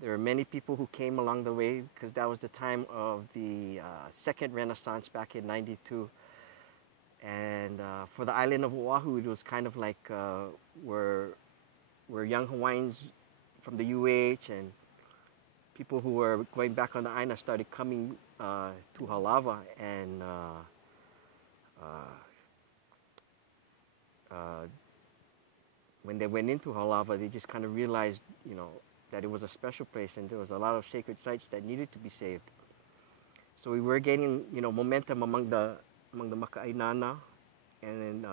There were many people who came along the way because that was the time of the second Renaissance back in '92. And for the island of Oahu, it was kind of like where young Hawaiians from the UH and people who were going back on the island started coming to Halava, and when they went into Halava, they just kind of realized, that it was a special place and there was a lot of sacred sites that needed to be saved. So we were gaining, momentum among the Maka'ainana and then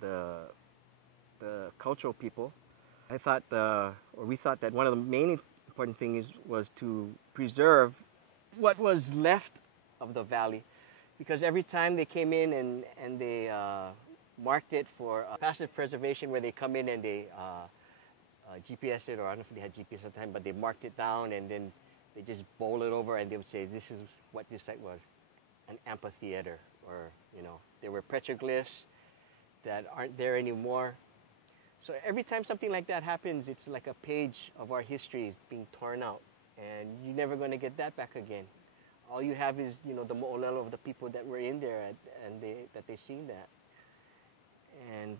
the cultural people. We thought that one of the main important things was to preserve what was left of the valley, because every time they came in and they marked it for passive preservation, where they come in and they GPS it, or I don't know if they had GPS at the time, but they marked it down and then they just bowl it over and they would say, this is what this site was, an amphitheater, or, there were petroglyphs that aren't there anymore. So every time something like that happens, it's like a page of our history is being torn out, and you're never going to get that back again. All you have is, the mo'olelo of the people that were in there and that they seen that. And,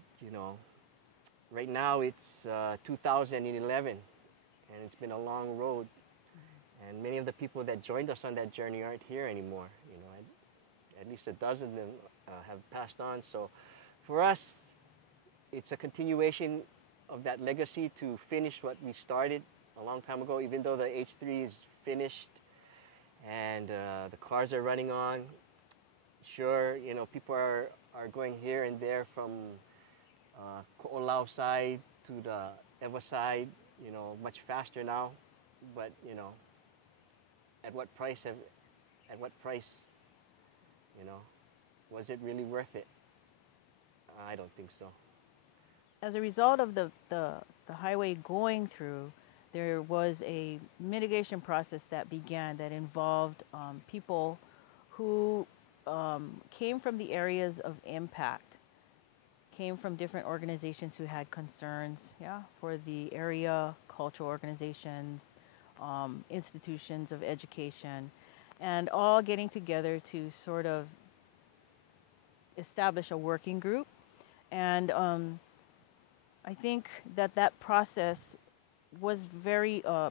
right now it's 2011, and it's been a long road. And many of the people that joined us on that journey aren't here anymore. At least a dozen of them have passed on. So for us, it's a continuation of that legacy to finish what we started a long time ago, even though the H3 is finished and the cars are running on. Sure, people are going here and there from Ko'olau side to the Ewa side, much faster now. But, at what price, was it really worth it? I don't think so. As a result of the highway going through, there was a mitigation process that began that involved people who came from the areas of impact, came from different organizations who had concerns, for the area, cultural organizations, institutions of education, and all getting together to sort of establish a working group. And I think that process was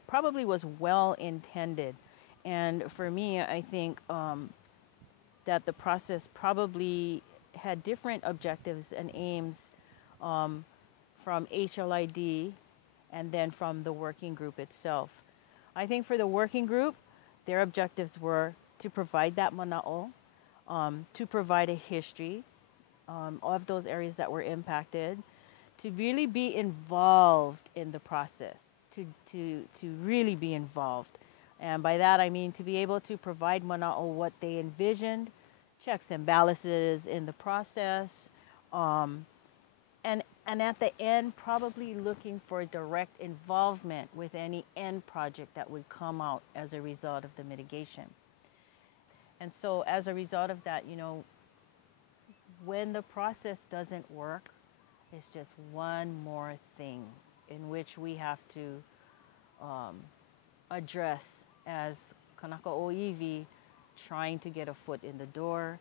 probably was well intended. And for me, I think that the process probably had different objectives and aims from HLID and then from the working group itself. I think for the working group, their objectives were to provide that mana'o, to provide a history of those areas that were impacted, to really be involved in the process, to really be involved. And by that I mean to be able to provide mana'o what they envisioned, checks and balances in the process, and at the end probably looking for direct involvement with any end project that would come out as a result of the mitigation. And so as a result of that, when the process doesn't work, it's just one more thing in which we have to address as Kanaka Oiwi, trying to get a foot in the door,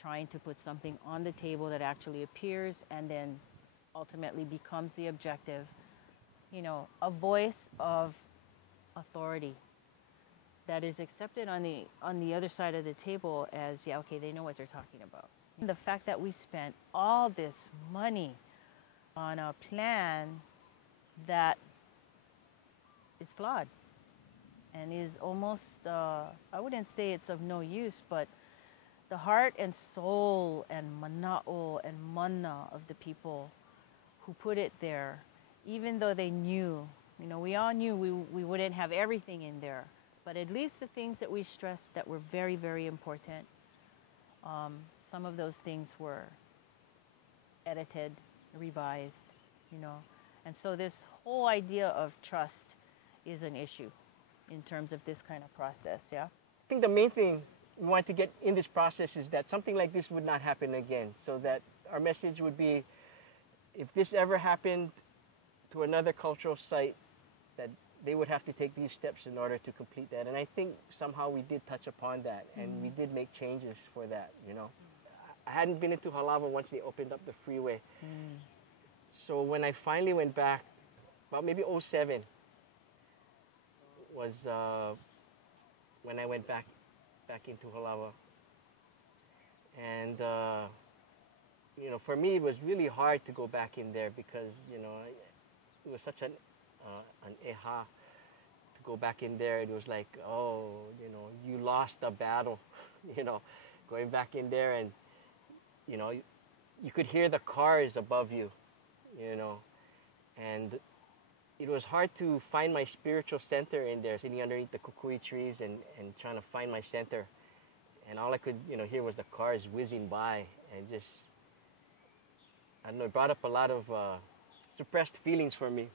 trying to put something on the table that actually appears and then ultimately becomes the objective, a voice of authority that is accepted on the other side of the table as, okay, they know what they're talking about. The fact that we spent all this money on a plan that is flawed and is almost, I wouldn't say it's of no use, but the heart and soul and mana'o and mana of the people who put it there, even though they knew, we all knew we wouldn't have everything in there, but at least the things that we stressed that were very, very important, some of those things were edited, revised, and so this whole idea of trust is an issue in terms of this kind of process, I think the main thing we want to get in this process is that something like this would not happen again, so that our message would be, if this ever happened to another cultural site that they would have to take these steps in order to complete that. And I think somehow we did touch upon that, and we did make changes for that, you know. I hadn't been into Halava once they opened up the freeway. So when I finally went back, about maybe '07 was when I went back into Halava. And you know, for me, it was really hard to go back in there because, you know, it was such an eha to go back in there. It was like, oh, you know, you lost the battle, you know, going back in there, and, you know, you could hear the cars above you, you know, and it was hard to find my spiritual center in there, sitting underneath the kukui trees and trying to find my center. And all I could, you know, hear was the cars whizzing by, and just, I don't know, it brought up a lot of suppressed feelings for me.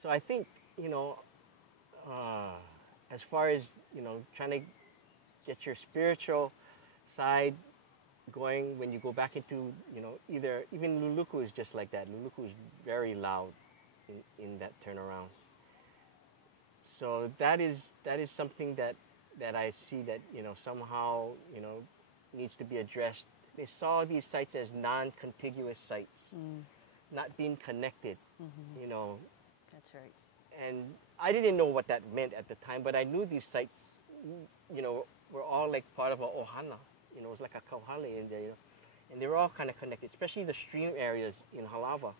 So I think, you know, as far as, you know, trying to get your spiritual side going when you go back into, you know, even Luluku is just like that. Luluku is very loud in that turnaround. So that is something that I see that, you know, somehow, you know, needs to be addressed. They saw these sites as non-contiguous sites, not being connected, you know. That's right. And I didn't know what that meant at the time, but I knew these sites, you know, were all like part of a ohana. You know, it was like a kauhale in there, you know. And they were all kind of connected, especially the stream areas in Halava.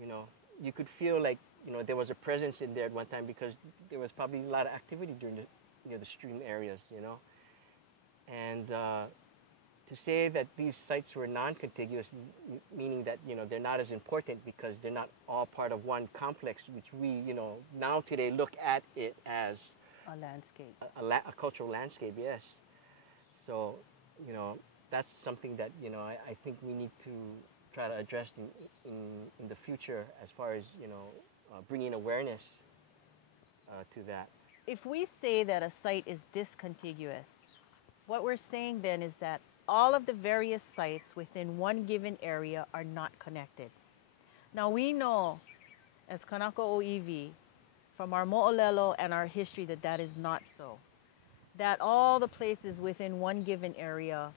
You know, you could feel like, you know, there was a presence in there at one time because there was probably a lot of activity during the stream areas, you know. And to say that these sites were non-contiguous, meaning that, you know, they're not as important because they're not all part of one complex, which we, you know, now today look at it as a landscape, a cultural landscape, yes. So, you know, that's something that, you know, I think we need to try to address in the future as far as, you know, bringing awareness to that. If we say that a site is discontiguous, what we're saying then is that all of the various sites within one given area are not connected. Now we know as Kanaka Oiwi from our mo'olelo and our history that that is not so. That all the places within one given area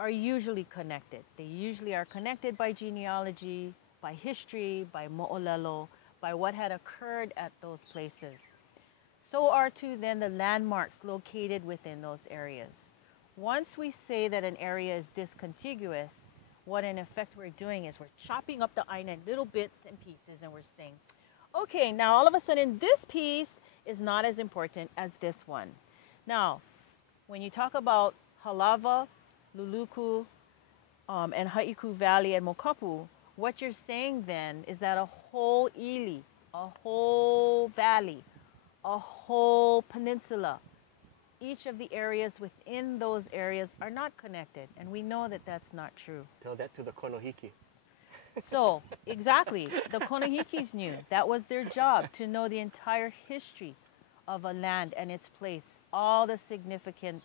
are usually connected. They usually are connected by genealogy, by history, by mo'olelo, by what had occurred at those places. So are too then the landmarks located within those areas. Once we say that an area is discontiguous, what in effect we're doing is we're chopping up the aina in little bits and pieces, and we're saying, okay, now all of a sudden this piece is not as important as this one. Now, when you talk about Halava, Luluku, and Haiku Valley and Mokapu, what you're saying then is that a whole ili, a whole valley, a whole peninsula, each of the areas within those areas are not connected. And we know that that's not true. Tell that to the Konohiki. So, exactly, the Konohikis knew. That was their job, to know the entire history of a land and its place, all the significant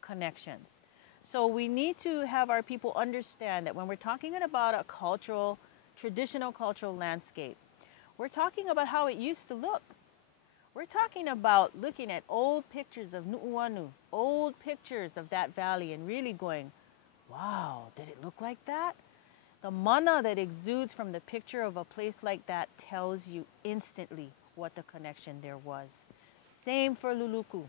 connections. So we need to have our people understand that when we're talking about a cultural, traditional cultural landscape, we're talking about how it used to look. We're talking about looking at old pictures of Nu'uanu, old pictures of that valley, and really going, wow, did it look like that? The mana that exudes from the picture of a place like that tells you instantly what the connection there was. Same for Luluku.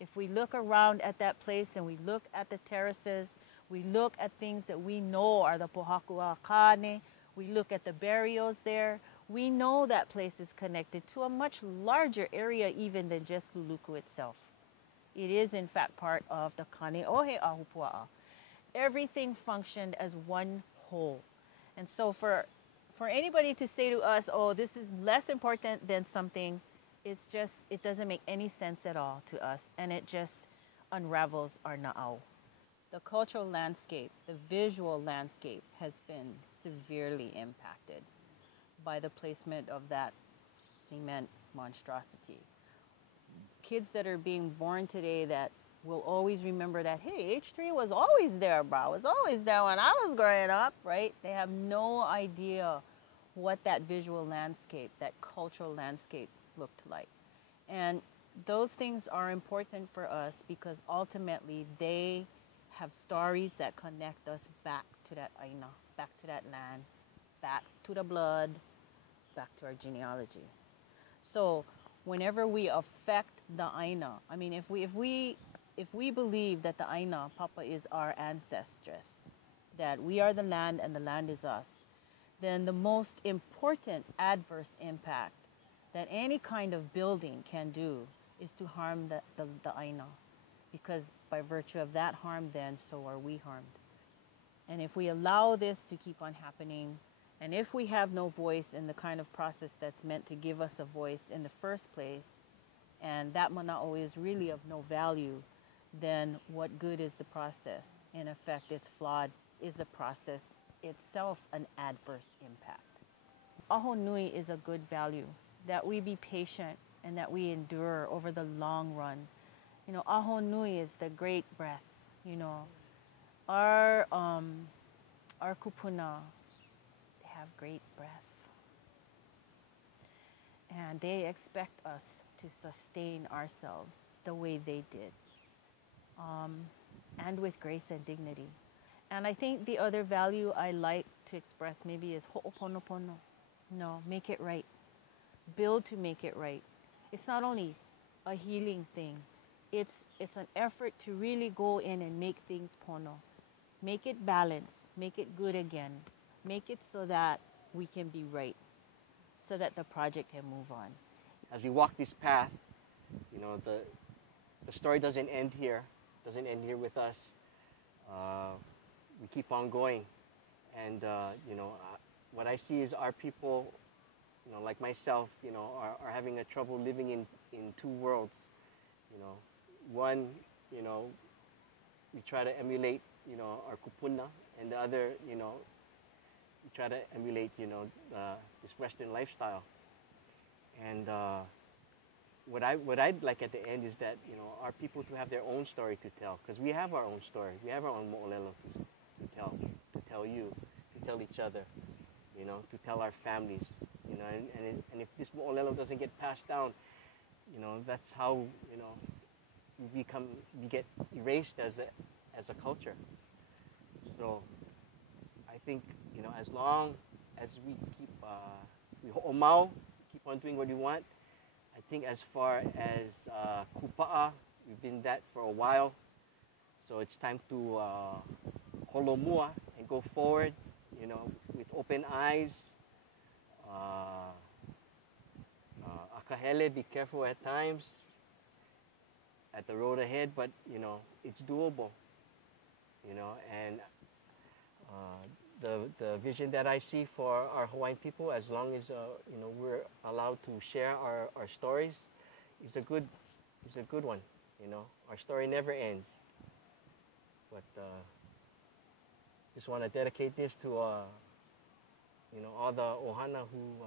If we look around at that place and we look at the terraces, we look at things that we know are the Pohakua Kane, we look at the burials there, we know that place is connected to a much larger area even than just Luluku itself. It is in fact part of the Kaneohe Ahupua'a. Everything functioned as one whole. And so for anybody to say to us, oh, this is less important than something, it's just, it doesn't make any sense at all to us, and it just unravels our na'au. The cultural landscape, the visual landscape has been severely impacted by the placement of that cement monstrosity. Kids that are being born today that will always remember that, hey, H3 was always there, bro. It was always there when I was growing up, right? They have no idea what that visual landscape, that cultural landscape looked like. And those things are important for us because ultimately they have stories that connect us back to that aina, back to that land, back to the blood, back to our genealogy. So whenever we affect the aina, I mean, if we believe that the aina, Papa, is our ancestress, that we are the land and the land is us, then the most important adverse impact that any kind of building can do is to harm the aina, because by virtue of that harm, then so are we harmed. And if we allow this to keep on happening, and if we have no voice in the kind of process that's meant to give us a voice in the first place, and that mana'o is really of no value, then what good is the process? In effect, it's flawed. Is the process itself an adverse impact? Aho nui is a good value, that we be patient and that we endure over the long run. You know, aho nui is the great breath. You know, our kupuna, they have great breath. And they expect us to sustain ourselves the way they did, and with grace and dignity. And I think the other value I like to express maybe is ho'oponopono. No, make it right. Build to make it right. It's not only a healing thing. It's an effort to really go in and make things pono. Make it balance. Make it good again. Make it so that we can be right, so that the project can move on. As we walk this path, you know, the story doesn't end here. Doesn't end here with us. We keep on going, and you know, what I see is our people, you know, like myself, you know, are having a trouble living in two worlds. You know, one, you know, we try to emulate, you know, our kupuna, and the other, you know, we try to emulate, you know, this Western lifestyle. And what I'd like at the end is that, you know, our people to have their own story to tell, because we have our own story. We have our own mo'olelo to tell you, to tell each other, you know, to tell our families, you know, and if this mo'olelo doesn't get passed down, you know, that's how, you know, we get erased as a culture. So I think, you know, as long as we keep we ho'omau, keep on doing what we want, I think as far as kupa'a, we've been that for a while. So it's time to holomua and go forward, you know, with open eyes. Akahele, be careful at times, at the road ahead, but, you know, it's doable, you know, and the vision that I see for our Hawaiian people, as long as, you know, we're allowed to share our stories, is a good one, you know. Our story never ends. But just want to dedicate this to, you know, all the ohana who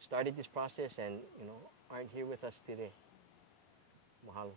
started this process and, you know, aren't here with us today. Mahalo.